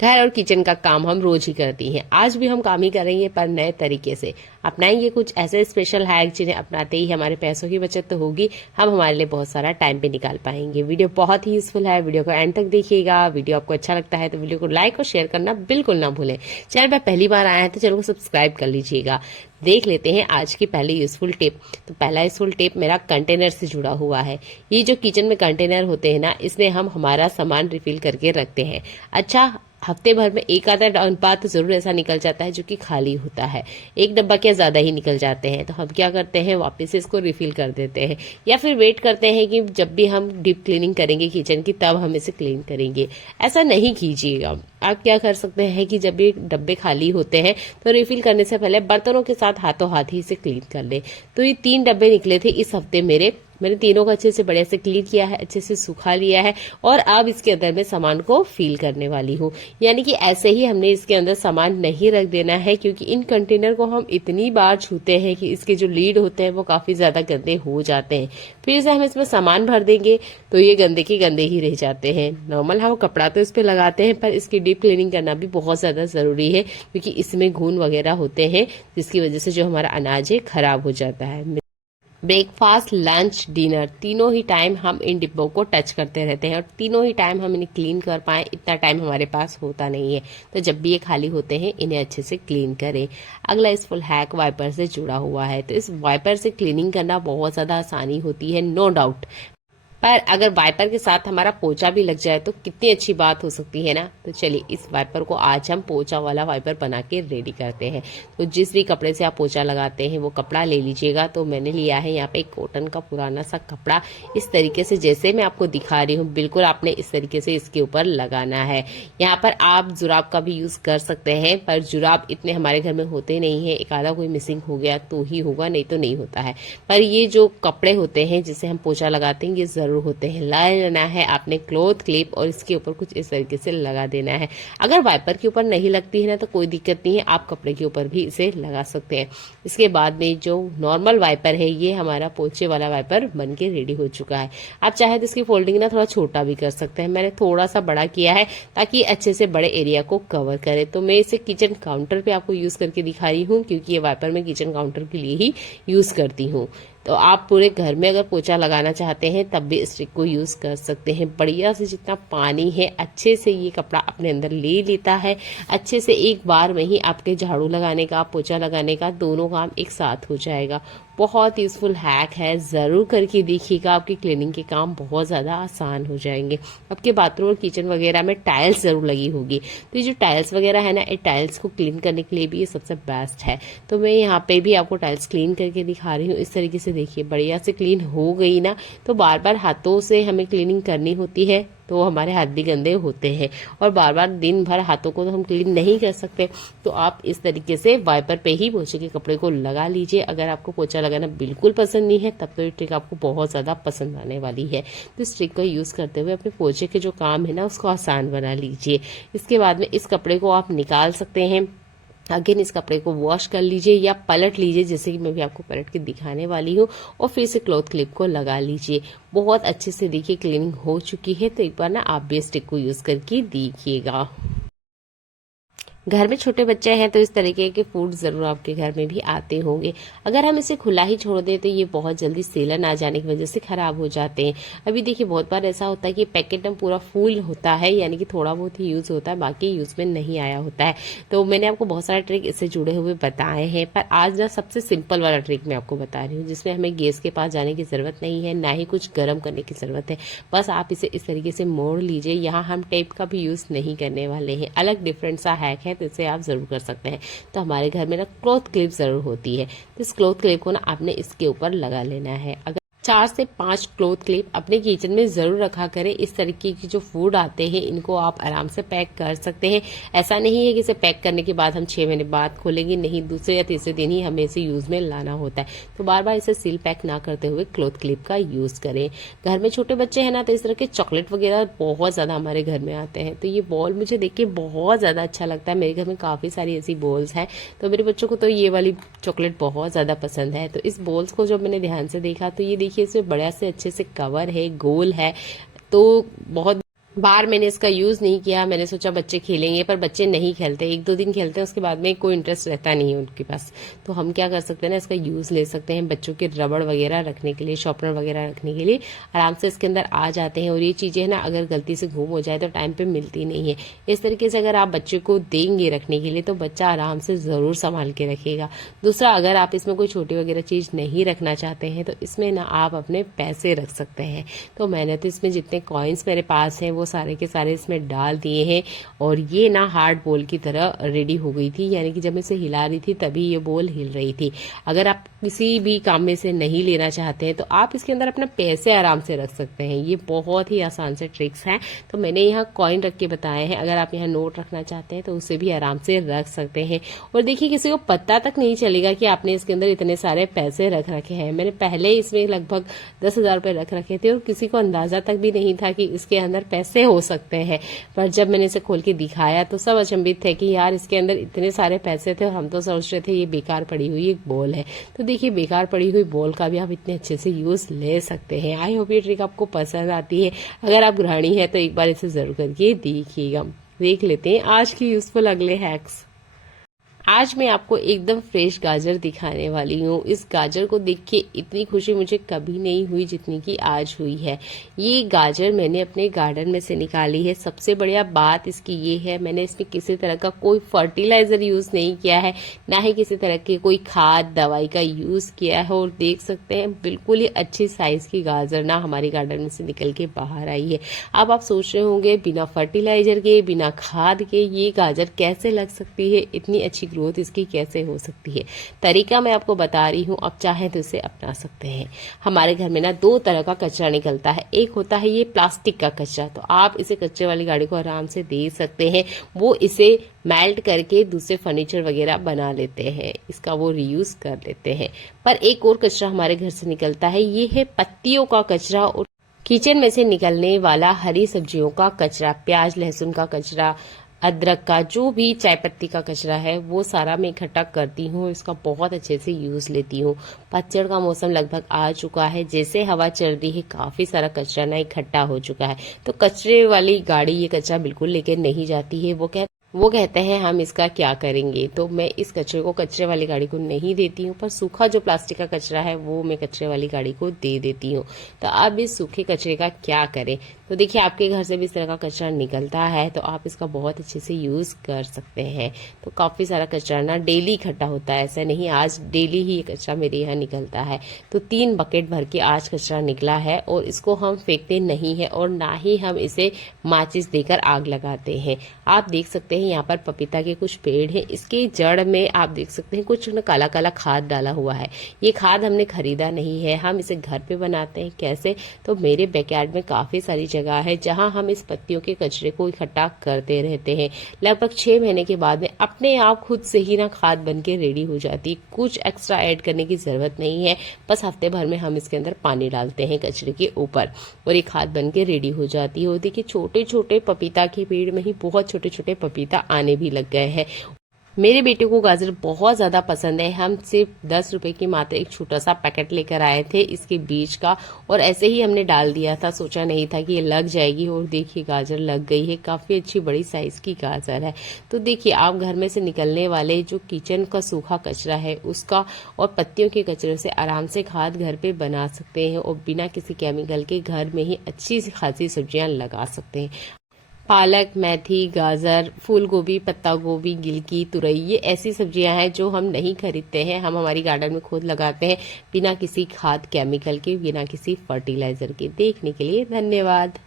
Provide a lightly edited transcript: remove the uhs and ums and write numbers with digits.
घर और किचन का काम हम रोज ही करती हैं। आज भी हम काम ही करेंगे पर नए तरीके से अपनाएंगे कुछ ऐसे स्पेशल हैक जिन्हें अपनाते ही हमारे पैसों की बचत तो होगी, हम हमारे लिए बहुत सारा टाइम भी निकाल पाएंगे। वीडियो बहुत ही यूजफुल है, वीडियो को एंड तक देखिएगा। वीडियो आपको अच्छा लगता है तो वीडियो को लाइक और शेयर करना बिल्कुल ना भूलें। चैनल पर पहली बार आए हैं तो चैनल को सब्सक्राइब कर लीजिएगा। देख लेते हैं आज की पहली यूजफुल टिप। तो पहला यूजफुल टिप मेरा कंटेनर से जुड़ा हुआ है। ये जो किचन में कंटेनर होते हैं ना, इसमें हम हमारा सामान रिफिल करके रखते हैं। अच्छा, हफ्ते भर में एक आधा डब्बा तो जरूर ऐसा निकल जाता है जो कि खाली होता है। एक डब्बा क्या ज्यादा ही निकल जाते हैं, तो हम क्या करते हैं, वापस से इसको रिफिल कर देते हैं या फिर वेट करते हैं कि जब भी हम डीप क्लीनिंग करेंगे किचन की तब हम इसे क्लीन करेंगे। ऐसा नहीं कीजिएगा। आप क्या कर सकते हैं कि जब भी डब्बे खाली होते हैं तो रिफिल करने से पहले बर्तनों के साथ हाथों हाथ ही इसे क्लीन कर ले। तो ये 3 डब्बे निकले थे इस हफ्ते मैंने तीनों को अच्छे से बढ़िया से क्लीन किया है, अच्छे से सुखा लिया है और अब इसके अंदर मैं सामान को फिल करने वाली हूँ। यानी कि ऐसे ही हमने इसके अंदर सामान नहीं रख देना है, क्योंकि इन कंटेनर को हम इतनी बार छूते हैं कि इसके जो लीड होते हैं वो काफी ज्यादा गंदे हो जाते हैं। फिर से हम इसमें सामान भर देंगे तो ये गंदे के गंदे ही रह जाते हैं। नॉर्मल हम कपड़ा तो इस पे लगाते हैं पर इसकी डीप क्लीनिंग करना भी बहुत ज्यादा जरूरी है, क्योंकि इसमें घुन वगैरह होते हैं जिसकी वजह से जो हमारा अनाज है खराब हो जाता है। ब्रेकफास्ट, लंच, डिनर तीनों ही टाइम हम इन डिब्बों को टच करते रहते हैं और तीनों ही टाइम हम इन्हें क्लीन कर पाए इतना टाइम हमारे पास होता नहीं है। तो जब भी ये खाली होते हैं इन्हें अच्छे से क्लीन करें। अगला इस फुल हैक वाइपर से जुड़ा हुआ है। तो इस वाइपर से क्लीनिंग करना बहुत ज्यादा आसानी होती है, नो डाउट। पर अगर वाइपर के साथ हमारा पोछा भी लग जाए तो कितनी अच्छी बात हो सकती है ना। तो चलिए इस वाइपर को आज हम पोछा वाला वाइपर बना के रेडी करते हैं। तो जिस भी कपड़े से आप पोछा लगाते हैं वो कपड़ा ले लीजिएगा। तो मैंने लिया है यहाँ पे एक कॉटन का पुराना सा कपड़ा। इस तरीके से जैसे मैं आपको दिखा रही हूँ बिल्कुल आपने इस तरीके से इसके ऊपर लगाना है। यहाँ पर आप जुराब का भी यूज कर सकते हैं, पर जुराब इतने हमारे घर में होते नहीं है, एक आधा कोई मिसिंग हो गया तो ही होगा, नहीं तो नहीं होता है। पर ये जो कपड़े होते हैं जिसे हम पोछा लगाते हैं ये जरूर होते हैं। ला लेना है आपने क्लॉथ क्लिप और इसके ऊपर कुछ इस तरीके से लगा देना है। अगर वाइपर के ऊपर नहीं लगती है ना तो कोई दिक्कत नहीं है, आप कपड़े के ऊपर भी इसे लगा सकते हैं। इसके बाद में जो नॉर्मल वाइपर है ये हमारा पोछे वाला वाइपर बन के रेडी हो चुका है। आप चाहे तो इसकी फोल्डिंग ना थोड़ा छोटा भी कर सकते हैं। मैंने थोड़ा सा बड़ा किया है ताकि अच्छे से बड़े एरिया को कवर करे। तो मैं इसे किचन काउंटर पे आपको यूज करके दिखा रही हूँ, क्योंकि ये वाइपर मैं किचन काउंटर के लिए ही यूज करती हूँ। तो आप पूरे घर में अगर पोछा लगाना चाहते हैं तब भी इस ट्रिक को यूज कर सकते हैं। बढ़िया से जितना पानी है अच्छे से ये कपड़ा अपने अंदर ले लेता है। अच्छे से एक बार में ही आपके झाड़ू लगाने का, पोछा लगाने का दोनों काम एक साथ हो जाएगा। बहुत यूजफुल हैक है, जरूर करके देखिएगा। आपकी क्लीनिंग के काम बहुत ज्यादा आसान हो जाएंगे। आपके बाथरूम और किचन वगैरह में टाइल्स जरूर लगी होगी, तो ये जो टाइल्स वगैरह है ना, ये टाइल्स को क्लीन करने के लिए भी ये सबसे बेस्ट है। तो मैं यहाँ पे भी आपको टाइल्स क्लीन करके दिखा रही हूँ। इस तरीके से देखिए बढ़िया से क्लीन हो गई ना। तो बार बार हाथों से हमें क्लीनिंग करनी होती है तो हमारे हाथ भी गंदे होते हैं और बार बार दिन भर हाथों को तो हम क्लीन नहीं कर सकते। तो आप इस तरीके से वाइपर पे ही पोछे के कपड़े को लगा लीजिए। अगर आपको पोछा लगाना बिल्कुल पसंद नहीं है तब तो ये ट्रिक आपको बहुत ज्यादा पसंद आने वाली है। तो इस ट्रिक को यूज करते हुए अपने पोछे के जो काम है ना उसको आसान बना लीजिए। इसके बाद में इस कपड़े को आप निकाल सकते हैं। अगेन इस कपड़े को वॉश कर लीजिए या पलट लीजिए, जैसे कि मैं भी आपको पलट के दिखाने वाली हूँ, और फिर से क्लॉथ क्लिप को लगा लीजिए। बहुत अच्छे से देखिए क्लीनिंग हो चुकी है। तो एक बार ना आप भी इस ट्रिक को यूज करके देखिएगा। घर में छोटे बच्चे हैं तो इस तरीके के फूड जरूर आपके घर में भी आते होंगे। अगर हम इसे खुला ही छोड़ दें तो ये बहुत जल्दी सेलन आ जाने की वजह से खराब हो जाते हैं। अभी देखिए बहुत बार ऐसा होता है कि पैकेट में पूरा फुल होता है, यानी कि थोड़ा बहुत ही यूज होता है, बाकी यूज में नहीं आया होता है। तो मैंने आपको बहुत सारे ट्रिक इससे जुड़े हुए बताए हैं, पर आज ना सबसे सिंपल वाला ट्रिक मैं आपको बता रही हूँ, जिसमें हमें गैस के पास जाने की जरूरत नहीं है, ना ही कुछ गर्म करने की जरूरत है। बस आप इसे इस तरीके से मोड़ लीजिए। यहाँ हम टेप का भी यूज नहीं करने वाले हैं, अलग डिफरेंट सा हैक है, तो इसे आप जरूर कर सकते हैं। तो हमारे घर में ना क्लॉथ क्लिप जरूर होती है, तो इस क्लॉथ क्लिप को ना आपने इसके ऊपर लगा लेना है। अगर 4 से 5 क्लॉथ क्लिप अपने किचन में जरूर रखा करें। इस तरीके की जो फूड आते हैं इनको आप आराम से पैक कर सकते हैं। ऐसा नहीं है कि इसे पैक करने के बाद हम 6 महीने बाद खोलेंगे, नहीं, दूसरे या तीसरे दिन ही हमें इसे यूज में लाना होता है। तो बार बार इसे सील पैक ना करते हुए क्लॉथ क्लिप का यूज करें। घर में छोटे बच्चे हैं ना, तो इस तरह के चॉकलेट वगैरह बहुत ज्यादा हमारे घर में आते हैं। तो ये बॉल मुझे देख के बहुत ज्यादा अच्छा लगता है। मेरे घर में काफी सारी ऐसी बॉल्स हैं, तो मेरे बच्चों को तो ये वाली चॉकलेट बहुत ज्यादा पसंद है। तो इस बॉल्स को जब मैंने ध्यान से देखा तो ये देखिए इसमें बढ़िया से अच्छे से कवर है, गोल है, तो बहुत बाहर मैंने इसका यूज नहीं किया, मैंने सोचा बच्चे खेलेंगे, पर बच्चे नहीं खेलते, 1-2 दिन खेलते हैं, उसके बाद में कोई इंटरेस्ट रहता नहीं है उनके पास। तो हम क्या कर सकते हैं ना, इसका यूज ले सकते हैं बच्चों के रबड़ वगैरह रखने के लिए, शॉर्पनर वगैरह रखने के लिए आराम से इसके अंदर आ जाते हैं। और ये चीजें है ना, अगर गलती से गुम हो जाए तो टाइम पे मिलती नहीं है। इस तरीके से अगर आप बच्चे को देंगे रखने के लिए तो बच्चा आराम से जरूर संभाल के रखेगा। दूसरा, अगर आप इसमें कोई छोटी वगैरह चीज नहीं रखना चाहते हैं तो इसमें ना आप अपने पैसे रख सकते हैं। तो मैंने तो इसमें जितने कॉइन्स मेरे पास हैं वो सारे के सारे इसमें डाल दिए हैं। और ये ना हार्ड बॉल की तरह रेडी हो गई थी, यानी कि जब मैं इसे हिला रही थी तभी ये बॉल हिल रही थी। अगर आप किसी भी काम में से नहीं लेना चाहते हैं तो आप इसके अंदर अपने पैसे आराम से रख सकते हैं। ये बहुत ही आसान से ट्रिक्स हैं। तो मैंने यहाँ कॉइन रख के बताए हैं, अगर आप यहाँ नोट रखना चाहते हैं तो उसे भी आराम से रख सकते हैं। और देखिए, किसी को पता तक नहीं चलेगा कि आपने इसके अंदर इतने सारे पैसे रख रखे हैं। मैंने पहले इसमें लगभग 10,000 रुपए रख रखे थे और किसी को अंदाजा तक भी नहीं था कि इसके अंदर पैसे हो सकते हैं। पर जब मैंने इसे खोल के दिखाया तो सब अचंभित थे कि यार इसके अंदर इतने सारे पैसे थे और हम तो सोच रहे थे ये बेकार पड़ी हुई एक बॉल है। तो देखिए, बेकार पड़ी हुई बॉल का भी आप इतने अच्छे से यूज ले सकते हैं। आई होप ये ट्रिक आपको पसंद आती है। अगर आप गृहिणी है तो एक बार इसे जरूर करके देखिएगा। देख लेते हैं आज की यूजफुल अगले हैक्स। आज मैं आपको एकदम फ्रेश गाजर दिखाने वाली हूँ। इस गाजर को देख के इतनी खुशी मुझे कभी नहीं हुई जितनी कि आज हुई है। ये गाजर मैंने अपने गार्डन में से निकाली है। सबसे बढ़िया बात इसकी ये है, मैंने इसमें किसी तरह का कोई फर्टिलाइजर यूज नहीं किया है, ना ही किसी तरह की कोई खाद दवाई का यूज किया है। और देख सकते हैं बिल्कुल ही अच्छी साइज की गाजर ना हमारे गार्डन में से निकल के बाहर आई है। अब आप सोच रहे होंगे बिना फर्टिलाइजर के, बिना खाद के ये गाजर कैसे लग सकती है, इतनी अच्छी ग्रोथ इसकी कैसे हो सकती है। तरीका मैं आपको बता रही हूँ, आप चाहें तो इसे अपना सकते हैं। हमारे घर में ना 2 तरह का कचरा निकलता है। एक होता है ये प्लास्टिक का कचरा, तो आप इसे कचरे वाली गाड़ी को आराम से दे सकते हैं। वो इसे मेल्ट करके दूसरे फर्नीचर वगैरह बना लेते हैं, इसका वो रीयूज कर लेते हैं। पर एक और कचरा हमारे घर से निकलता है, ये है पत्तियों का कचरा और किचन में से निकलने वाला हरी सब्जियों का कचरा, प्याज लहसुन का कचरा, अदरक का, जो भी चाय पत्ती का कचरा है वो सारा मैं इकट्ठा करती हूँ। इसका बहुत अच्छे से यूज लेती हूँ। पतझड़ का मौसम लगभग आ चुका है, जैसे हवा चल रही है काफी सारा कचरा ना इकट्ठा हो चुका है। तो कचरे वाली गाड़ी ये कचरा बिल्कुल लेके नहीं जाती है। वो कहते हैं हम इसका क्या करेंगे, तो मैं इस कचरे को कचरे वाली गाड़ी को नहीं देती हूँ, पर सूखा जो प्लास्टिक का कचरा है वो मैं कचरे वाली गाड़ी को दे देती हूँ। तो अब इस सूखे कचरे का क्या करें, तो देखिए आपके घर से भी इस तरह का कचरा निकलता है तो आप इसका बहुत अच्छे से यूज कर सकते हैं। तो काफी सारा कचरा ना डेली इकट्ठा होता है, ऐसा नहीं आज डेली ही ये कचरा मेरे यहाँ निकलता है। तो 3 बकेट भर के आज कचरा निकला है और इसको हम फेंकते नहीं है और ना ही हम इसे माचिस देकर आग लगाते हैं। आप देख सकते हैं यहाँ पर पपीता के कुछ पेड़ हैं, इसके जड़ में आप देख सकते हैं कुछ काला काला खाद डाला हुआ है। ये खाद हमने खरीदा नहीं है, हम इसे घर पे बनाते हैं। कैसे, तो मेरे बैकयार्ड में काफी सारी जगह है जहां हम इस पत्तियों के कचरे को इकट्ठा करते रहते हैं। लगभग 6 महीने के बाद में अपने आप खुद से ही ना खाद बन के रेडी हो जाती है। कुछ एक्स्ट्रा ऐड करने की जरूरत नहीं है, बस हफ्ते भर में हम इसके अंदर पानी डालते हैं कचरे के ऊपर और ये खाद बन के रेडी हो जाती है। और देखिए छोटे छोटे पपीता के पेड़ में ही बहुत छोटे छोटे पपीता आने भी लग गए हैं। मेरे बेटे को गाजर बहुत ज्यादा पसंद है। हम सिर्फ 10 रुपए की मात्र एक छोटा सा पैकेट लेकर आए थे इसके बीज का और ऐसे ही हमने डाल दिया था, सोचा नहीं था कि ये लग जाएगी। और देखिए गाजर लग गई है, काफी अच्छी बड़ी साइज की गाजर है। तो देखिए आप घर में से निकलने वाले जो किचन का सूखा कचरा है उसका और पत्तियों के कचरे से आराम से खाद घर पे बना सकते हैं और बिना किसी केमिकल के घर में ही अच्छी खासी सब्जियां लगा सकते हैं। पालक, मेथी, गाजर, फूल गोभी, पत्ता गोभी, गिलकी, तुरई, ये ऐसी सब्जियां हैं जो हम नहीं खरीदते हैं, हम हमारी गार्डन में खुद लगाते हैं बिना किसी खाद केमिकल के, बिना किसी फर्टिलाइजर के। देखने के लिए धन्यवाद।